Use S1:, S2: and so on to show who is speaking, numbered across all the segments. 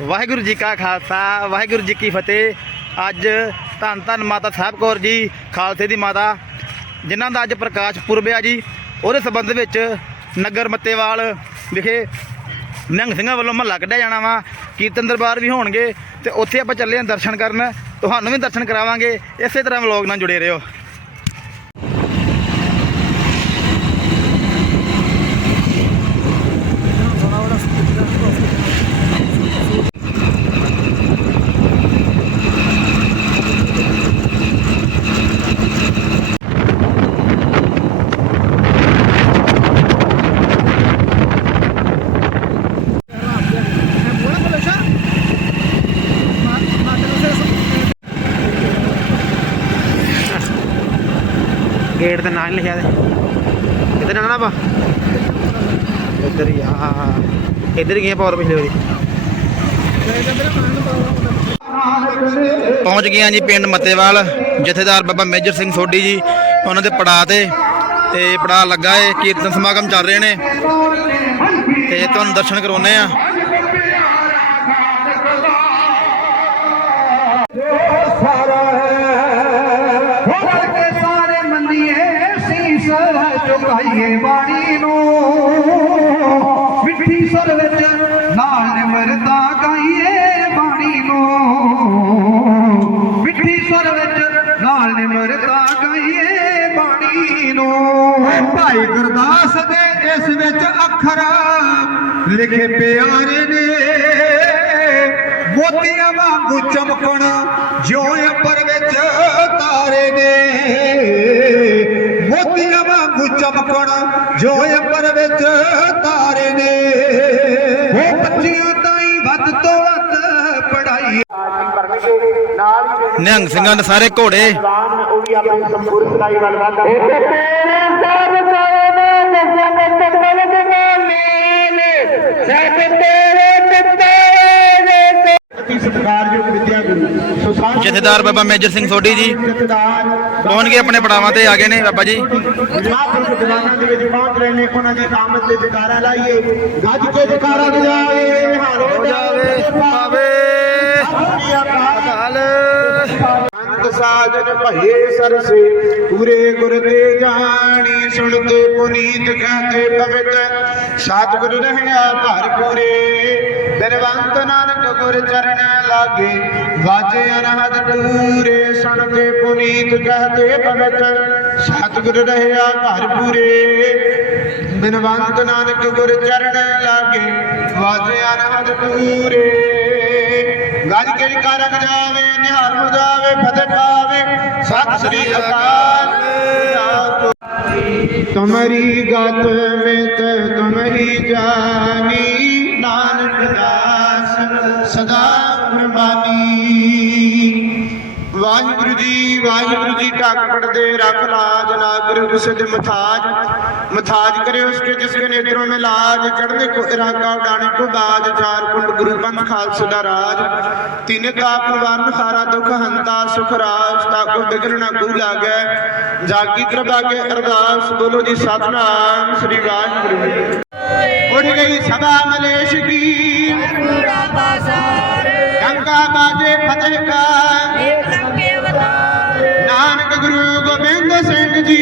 S1: ਵਾਹਿਗੁਰੂ ਜੀ ਕਾ ਖਾਲਸਾ, ਵਾਹਿਗੁਰੂ ਜੀ ਕੀ ਫਤਿਹ। ਅੱਜ ਧੰਨ ਧੰਨ ਮਾਤਾ ਸਾਹਿਬ ਕੌਰ ਜੀ, ਖਾਲਸੇ ਦੀ ਮਾਤਾ, ਜਿਨ੍ਹਾਂ ਦਾ ਅੱਜ ਪ੍ਰਕਾਸ਼ ਪੁਰਬ ਆ ਜੀ। ਉਹਦੇ ਸੰਬੰਧ ਵਿੱਚ ਨਗਰ ਮੱਤੇਵਾਲ ਵਿਖੇ ਨਿਹੰਗ ਸਿੰਘਾਂ ਵੱਲੋਂ ਮਹੱਲਾ ਕੱਢਿਆ ਜਾਣਾ ਵਾ। ਕੀਰਤਨ ਦਰਬਾਰ ਵੀ ਹੋਣਗੇ ਤੇ ਉੱਥੇ ਆਪਾਂ ਚੱਲੇ ਹਾਂ ਦਰਸ਼ਨ ਕਰਨ। ਤੁਹਾਨੂੰ ਵੀ ਦਰਸ਼ਨ ਕਰਾਵਾਂਗੇ। ਇਸੇ ਤਰ੍ਹਾਂ ਵਲੌਗ ਨਾਲ ਜੁੜੇ ਰਹੋ।
S2: ਗੇਟ ਨਾਂ ਨੀ ਲਿਖਿਆ ਤੇ ਕਿੱਥੇ ਜਾਣਾ ਆਪਾਂ? ਇੱਧਰ ਹੀ ਆ ਇੱਧਰ ਗਏ ਪੌਰ ਪਿਛਲੇ ਵਾਰੀ।
S1: ਪਹੁੰਚ ਗਏ ਹਾਂ ਜੀ ਪਿੰਡ ਮੱਤੇਵਾਲ, ਜਥੇਦਾਰ ਬਾਬਾ ਮੇਜਰ ਸਿੰਘ ਸੋਢੀ ਜੀ, ਉਹਨਾਂ ਦੇ ਪੜਾਅ ਤੇ। ਤੇ ਪੜਾਅ ਲੱਗਾ ਏ, ਕੀਰਤਨ ਸਮਾਗਮ ਚੱਲ ਰਹੇ ਨੇ। ਤੇ ਤੁਹਾਨੂੰ ਦਰਸ਼ਨ ਕਰਾਉਨੇ ਆ
S3: ਝੁਕਾਈਏ ਬਾਣੀ ਨੂੰ। ਮਿੱਠੀ ਸੁਰ ਵਿੱਚ ਨਾਲ ਨਿਮਰਤਾ ਗਾਈਏ ਬਾਣੀ ਨੂੰ। ਮਿੱਠੀ ਸੁਰ ਵਿੱਚ ਨਾਲ ਨਿਮਰਤਾ ਗਾਈਏ ਬਾਣੀ ਨੂੰ। ਭਾਈ ਗੁਰਦਾਸ ਦੇ ਇਸ ਵਿੱਚ ਅੱਖਰ ਲਿਖੇ ਪਿਆਰੇ ਨੇ। ਮੋਤੀਆਂ ਵਾਂਗੂ ਚਮਕਣ ਜਿਉਂ ਅੰਬਰ ਵਿੱਚ ਤਾਰੇ ਨੇ। ਜਿਉਂ ਅੰਬਰ ਵਿੱਚ ਤਾਰੇ ਨੇ। ਉਹ ਬੱਚਿਆਂ ਤਾਈਂ ਵੱਧ ਤੋਂ ਵੱਧ ਪੜਾਈ
S1: ਨਿਹੰਗ ਸਿੰਘਾਂ ਦੇ ਸਾਰੇ ਘੋੜੇ।
S3: ਗੁਰੂ ਸੁਸਾਨ
S1: ਜਥੇਦਾਰ ਬਾਬਾ ਮੇਜਰ ਸਿੰਘ ਸੋਢੀ ਜੀ। ਪਹੁੰਚ ਗਏ ਆਪਣੇ ਪੜਾਵਾਂ ਤੇ, ਆ ਗਏ ਨੇ ਬਾਬਾ ਜੀ।
S3: ਮਹਾਂਪੁਰਖ ਦੇ ਵਿੱਚ ਪਹੁੰਚ ਰਹੇ ਨੇ ਉਹਨਾਂ ਦੀ ਆਮਦ ਤੇ ਜਕਾਰਾ ਲਾਈਏ ਗੱਜ ਕੇ ਜਕਾਰਾ ਵਜਾਵੇ ਹਾਲੋ
S1: ਹੋ ਜਾਵੇ ਪਾਵੇ
S3: ਅਕਾਲ ਸਾਜਨ ਭਏ ਸਰਸੇ, ਪੂਰੇ ਗੁਰ ਤੇ ਜਾਣੀ ਸੁਣਤੇ ਪੁਨੀਤ ਕਹਤੇ ਪਵਿੱਤ। ਸਤਿਗੁਰ ਰਹਿਆ ਭਰ ਪੂਰੇ। ਬਿਨਵੰਤ ਨਾਨਕ ਗੁਰ ਚਰਨ ਲਾਗੇ, ਵਾਜੇ ਅਨਹਦ ਪੂਰੇ ਸੁਣਤੇ ਪੁਨੀਤ ਕਹਤੇ ਭਗਤ, ਸਤਿਗੁਰ ਰਹਿਆ ਘਰ ਪੂਰੇ। ਬਿਨਵੰਤ ਨਾਨਕ ਗੁਰ ਚਰਨ ਲਾਗੇ, ਵਾਜੇ ਅਨਹਦ ਪੂਰੇ। ਗੱਜ ਕੇ ਜਕਾਰਾ ਜਾਵੇ, ਨਿਹਾਲ ਹੋ ਜਾਵੇ ਫਤਿਹ ਪਾਵੇ, ਸਤਿ ਸ੍ਰੀ ਅਕਾਲ। ਤੁਮਰੀ ਗਤ ਮਿਤ ਤੁਮਰੀ ਜਾਨੀ ਨਾਨਕ ਦਾਸ ਸਦਾ ਪ੍ਰਮਾਨੀ ਵਾਹਿਗੁਰੂ ਜੀ ਵਾਹਿਗੁਰੂ ਜੀ ਢੱਕ ਪੜਦੇ ਰੱਖ ਲਾਜ ਨਾਗਰ ਕਿਸੇ ਦੇ ਮਥਾਜ। मथाज करे उसके जिसके नेत्रों में लाज चढ़ने को इराका उड़ाने को बाज चार कुंड गुरु पंथ खालसा दा राज तीन ताप वन हारा दुख हंता सुख राज ताको बिगड़ ना को लागे जागी कृपा के अरदास बोलो जी सतनाम श्री वाहिगुरु उठ गई सभा मलेश की गंगा बाजे फतेह का नानक गुरु गोबिंद सिंह जी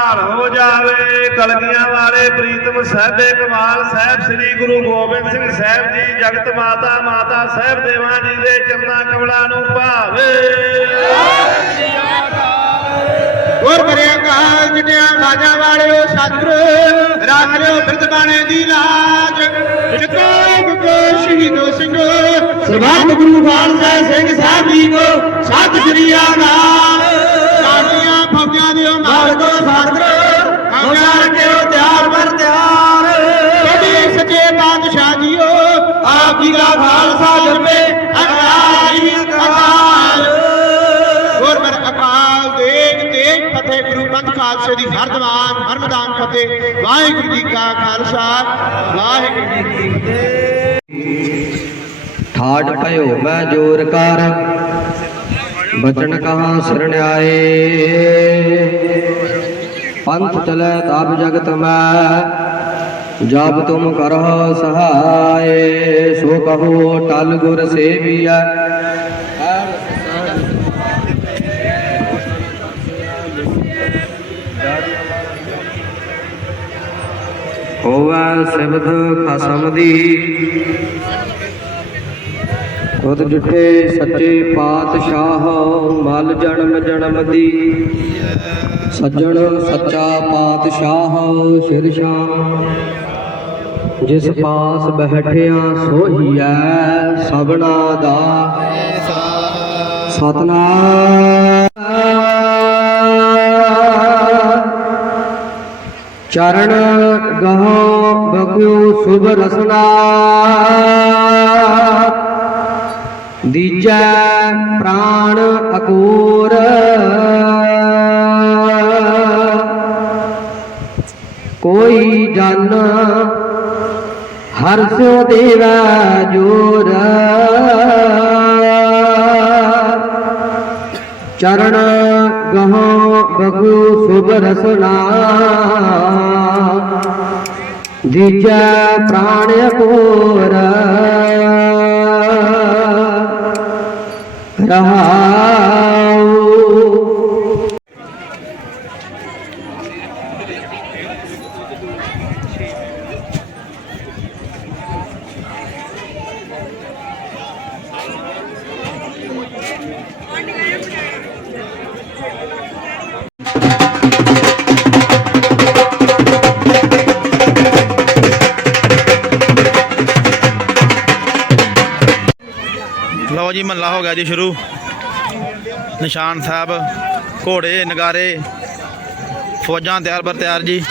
S4: ਨਿਹਾਲ ਹੋ ਜਾਵੇ। ਕਲਗੀਆਂ ਵਾਲੇ ਪ੍ਰੀਤਮ ਸਾਹਿਬੇ ਕਮਾਲ ਸਾਹਿਬ ਸ੍ਰੀ ਗੁਰੂ ਗੋਬਿੰਦ ਸਿੰਘ ਸਾਹਿਬ ਜੀ, ਜਗਤ ਮਾਤਾ ਮਾਤਾ ਸਾਹਿਬ ਦੇਵਾਂ ਜੀ ਦੇ ਚਰਨਾਂ ਕਮਲਾਂ ਨੂੰ ਭਾਵੇ।
S3: ਗੁਰ ਕਰਿਆ ਕਾਲ ਜਿਨਿਆ ਬਾਜਾ ਵਾਲਿਓ ਸਤਿਗੁਰ, ਰੱਖ ਬਿਰਧ ਬਾਣੇ ਦੀ ਲਾਜ। ਚਕਾਗ ਕੋ ਸ਼ਹੀਦੋ ਸਿੰਘ ਸਰਬੱਤ ਗੁਰੂ ਖਾਲਸਾ, ਸਿੰਘ ਸਾਹਿਬ ਜੀ ਕੋ ਸਤਿ ਸ੍ਰੀ ਅਕਾਲ ਫੌਜਾਂ ਦਿਓ ਮਾਲਕੋ ਸਤਿਗੁਰ ਫੌਜਾਂ ਰੱਖਿਓ ਤਿਆਰ ਬਰ ਤਿਆਰ। ਸੱਚੇ ਪਾਤਸ਼ਾਹ ਜੀਓ ਜੀ ਕਾ ਖਾਲਸਾ ਜਪੇ ਅਕਾਲ ਜੀ ਅਕਾਲ। ਗੁਰਮਰ ਅਕਾਲ ਦੇਖ ਤੇਗ ਫਤਿਹ ਗੁਰੂ ਪੰਥ ਖਾਲਸੇ ਦੀ ਹਰਦਵਾਨ ਹਰਮਦਾਨ ਫਤਿਹ। ਵਾਹਿਗੁਰੂ ਜੀ ਕਾ ਖਾਲਸਾ, ਵਾਹਿਗੁਰੂ ਜੀ ਕੀ ਫਤਿਹ।
S5: ਠਾੜ ਭਇਓ, ਮੈਂ ਜੋਰ ਕਰ। ਬਚਨ ਕਹਾ ਸਰਣ ਆਏ? ਪੰਥ ਚਲੈ ਤਬ ਜਗਤ ਮੈਂ ਜਬ ਤੁਮ ਕਰਹੁ ਸਹਾਏ। ਸੋ ਕਹੋ ਟਲ ਗੁਰ ਸੇਵੀਐ। ਹੋਵੈ ਸਿਬਧ ਖਸਮ ਦੀ। ਖੁਦ ਡਿਠੇ ਸੱਚੇ ਪਾਤਸ਼ਾਹ, ਮਲ ਜਨਮ ਜਨਮ ਦੀ। ਸੱਜਣ ਸੱਚਾ ਪਾਤਸ਼ਾਹ, ਸਿਰ ਸ਼ਾਮ ਜਿਸ ਪਾਸ ਬੈਠਿਆ ਸੋਹੀਐ, ਸਭਨਾ ਦਾ। ਸਤਨਾਮ। ਚਰਨ ਗਹ ਬਗਿਓ ਸੁਭ ਰਸਨਾ। ਦੀਜੈ ਪ੍ਰਾਣ ਅਕੂਰ। ਕੋਈ ਜਨ ਹਰ ਸਿਉ ਦੇਵੈ ਜੋਰ। ਚਰਨ ਗਹੋ ਬਗੂ ਸੁਭ ਰਸਨਾ। ਦੀਜੈ ਪ੍ਰਾਣ ਅਕੂਰ। দাও।
S1: ਲਓ ਜੀ, ਮਹੱਲਾ ਹੋ ਗਿਆ ਜੀ ਸ਼ੁਰੂ। ਨਿਸ਼ਾਨ ਸਾਹਿਬ, ਘੋੜੇ, ਨਗਾਰੇ, ਫੌਜਾਂ ਤਿਆਰ ਬਰ ਤਿਆਰ ਜੀ।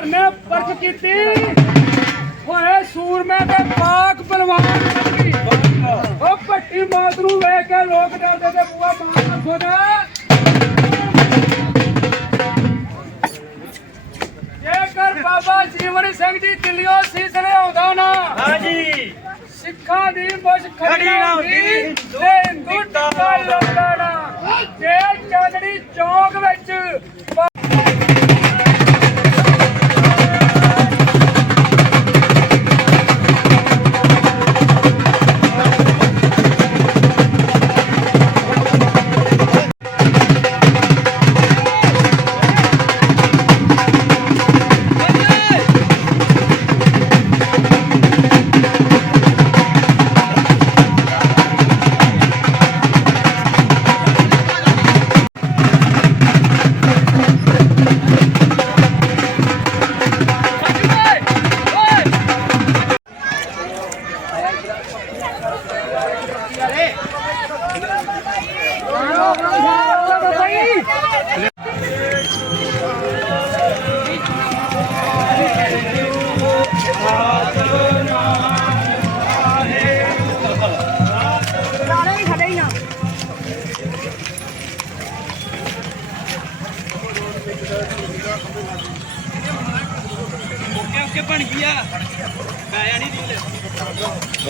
S6: ਧਰਨੇ ਪਰਖ ਕੀਤੀ। ਹੋਏ ਸੂਰਮੇ ਦੇ ਪਾਕ ਬਲਵਾਨ ਉਹ ਭੱਟੀ ਮੌਤ ਨੂੰ ਵੇਖ ਕੇ ਲੋਕ ਡਰਦੇ ਤੇ ਬੂਆ ਮਾਰਨਾ ਖੋਦਾ। ਜੇਕਰ ਬਾਬਾ ਜੀਵਨ ਸਿੰਘ ਜੀ ਦਿੱਲੀੋਂ ਸੀਸ ਲਿਆਉਂਦਾ ਨਾ ਹਾਂਜੀ। ਸਿੱਖਾਂ ਦੀ ਮੁਸ਼ ਖੜੀ ਨਾ ਹੁੰਦੀ ਤੇ ਹਿੰਦੂ ਨਾ। ਜੇ ਚਾਂਦੜੀ ਚੌਕ ਵਿੱਚ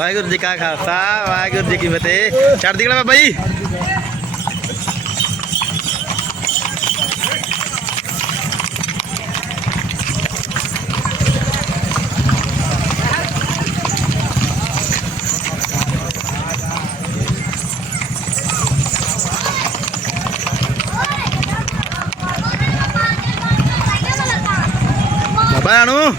S1: ਵਾਹਿਗੁਰੂ ਜੀ ਕਾ ਖਾਲਸਾ ਵਾਹਿਗੁਰੂ ਜੀ ਕੀ ਫਤਿਹ। ਚੜ੍ਹਦੀ ਕਲਾ ਬਾਬਾ ਜੀ ਬਾਬਾ ਨੂੰ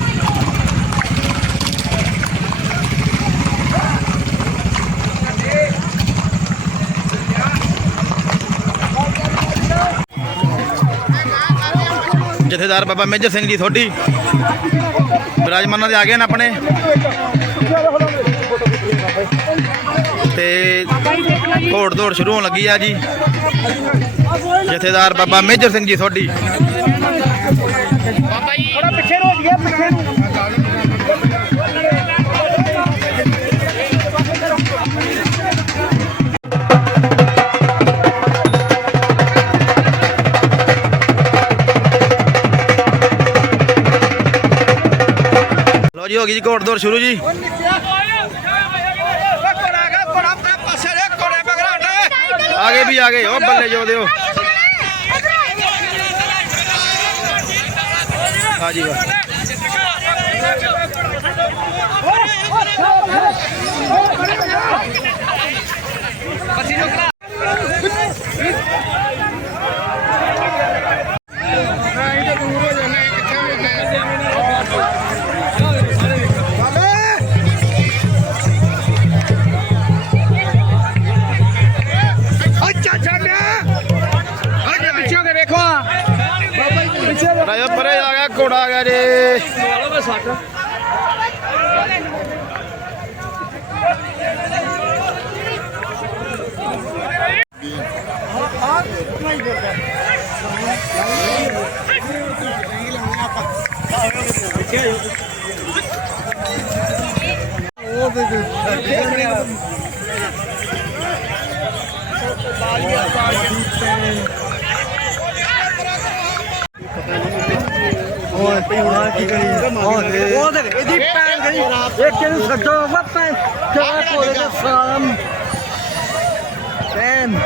S1: ਜਥੇਦਾਰ ਬਾਬਾ ਮੇਜਰ ਸਿੰਘ ਜੀ ਥੋੜੀ ਵਿਰਾਜਮਾਨਾਂ ਦੇ ਆ ਗਏ ਨੇ ਆਪਣੇ। ਤੇ ਘੋੜ ਦੌੜ ਸ਼ੁਰੂ ਹੋਣ ਲੱਗੀ ਆ ਜੀ। ਜਥੇਦਾਰ ਬਾਬਾ ਮੇਜਰ ਸਿੰਘ ਜੀ ਥੋੜੀ ਲੋ ਜੀ। ਹੋ ਗਈ ਜੀ ਘੋੜ ਦੌੜ ਸ਼ੁਰੂ ਜੀ। ਆਗੇ ਵੀ ਆਗੇ ਉਹ ਬੱਲੇ ਜੋ ਦਿਓ। ਆ ਜੀ ਵਾਹ ਰਾਜੋ ਬੱਚਾ ਰੇ ਉਹ ਦੇ ਦੇ ਗਿਆ ਘੋੜਾ ਆ ਗਿਆ ਜੀ
S5: ਇਹਦੀ ਭੈਣ ਗਈ ਇੱਕ ਇਹਨੂੰ ਛੱਡੋ ਵਾ ਭੈਣ ਚਲਾ ਕੋਲੇ ਦਾ ਸਾਮ। ਭੈਣ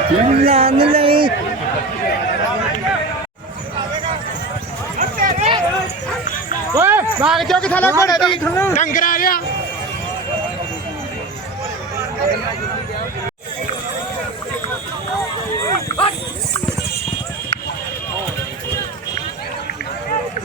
S5: ਲਾਨ ਲਈ।
S3: ਓਏ ਬਾਗ ਚੋ ਕਿੱਥੇ ਲੱਗ ਘੋੜੇ ਦੀ ਡੰਗਰ ਆ ਰਿਹਾ।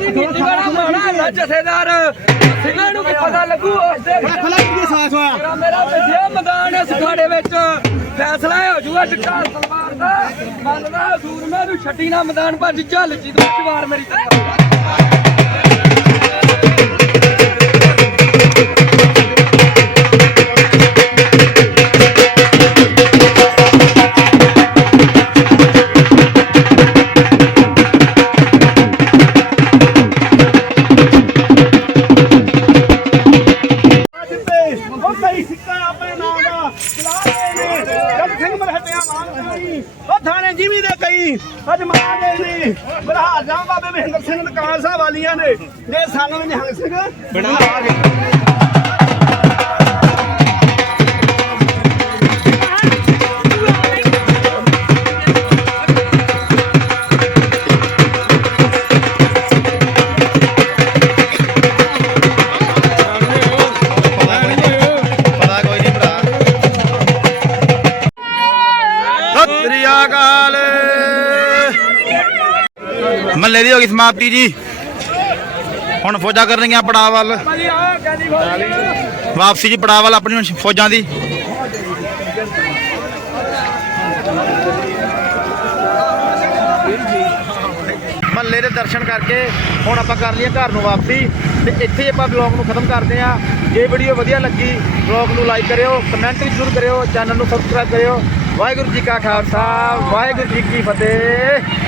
S5: ਦੀ ਨੀਤੀ ਮਾਣਾ ਜਥੇਦਾਰ। ਸਿੰਘਾਂ ਨੂੰ ਕੀ ਪਤਾ ਲੱਗੂ ਉਸ ਦੇ ਖਲਾ ਕੀ ਸਾਸ ਹੋਇਆ ਮੇਰਾ ਪਿੱਛੇ ਮੈਦਾਨ ਇਸ ਖਾੜੇ ਵਿੱਚ। ਫੈਸਲਾ ਹੋ ਜੂਗਾ ਜਗਤਾਰ ਤਲਵਾਰ ਦਾ। ਮੰਨਦਾ ਸੂਰਮੇ ਨੂੰ ਛੱਡੀ ਨਾ ਮੈਦਾਨ ਭੱਜ ਝੱਲ ਜੀ ਦੇ ਵਿੱਚ ਵਾਰ ਮੇਰੀ
S7: ਮਾਰ ਗਏ ਬਾਬੇ ਮਹਿੰਦਰ ਸਿੰਘ ਨਕਾਲ ਸਾਹਿਬ ਵਾਲੀਆਂ ਨੇ। ਜੇ ਸਾਨੂੰ ਵੀ ਨਿਹੰਗ ਸਿੰਘ, ਬਣਾ
S1: ਮੱਲੇ ਦੀ ਹੋ ਗਈ ਸਮਾਪਤੀ ਜੀ। ਹੁਣ ਫੌਜਾਂ ਕਰਨਗੀਆਂ ਪੜਾਅ ਵੱਲ ਵਾਪਸੀ ਜੀ ਪੜਾਅ ਵੱਲ ਆਪਣੀ ਫੌਜਾਂ ਦੀ। ਮਹੱਲੇ ਦੇ ਦਰਸ਼ਨ ਕਰਕੇ ਹੁਣ ਆਪਾਂ ਕਰ ਲਈਏ ਘਰ ਨੂੰ ਵਾਪਸੀ। ਤੇ ਇੱਥੇ ਹੀ ਆਪਾਂ ਬਲੌਗ ਨੂੰ ਖਤਮ ਕਰਦੇ ਹਾਂ। ਜੇ ਵੀਡੀਓ ਵਧੀਆ ਲੱਗੀ ਬਲੌਗ ਨੂੰ ਲਾਈਕ ਕਰਿਓ ਕਮੈਂਟ ਵੀ ਜ਼ਰੂਰ ਕਰਿਓ ਚੈਨਲ ਨੂੰ ਸਬਸਕ੍ਰਾਈਬ ਕਰਿਓ। ਵਾਹਿਗੁਰੂ ਜੀ ਕਾ ਖਾਲਸਾ, ਵਾਹਿਗੁਰੂ ਜੀ ਕੀ ਫਤਿਹ।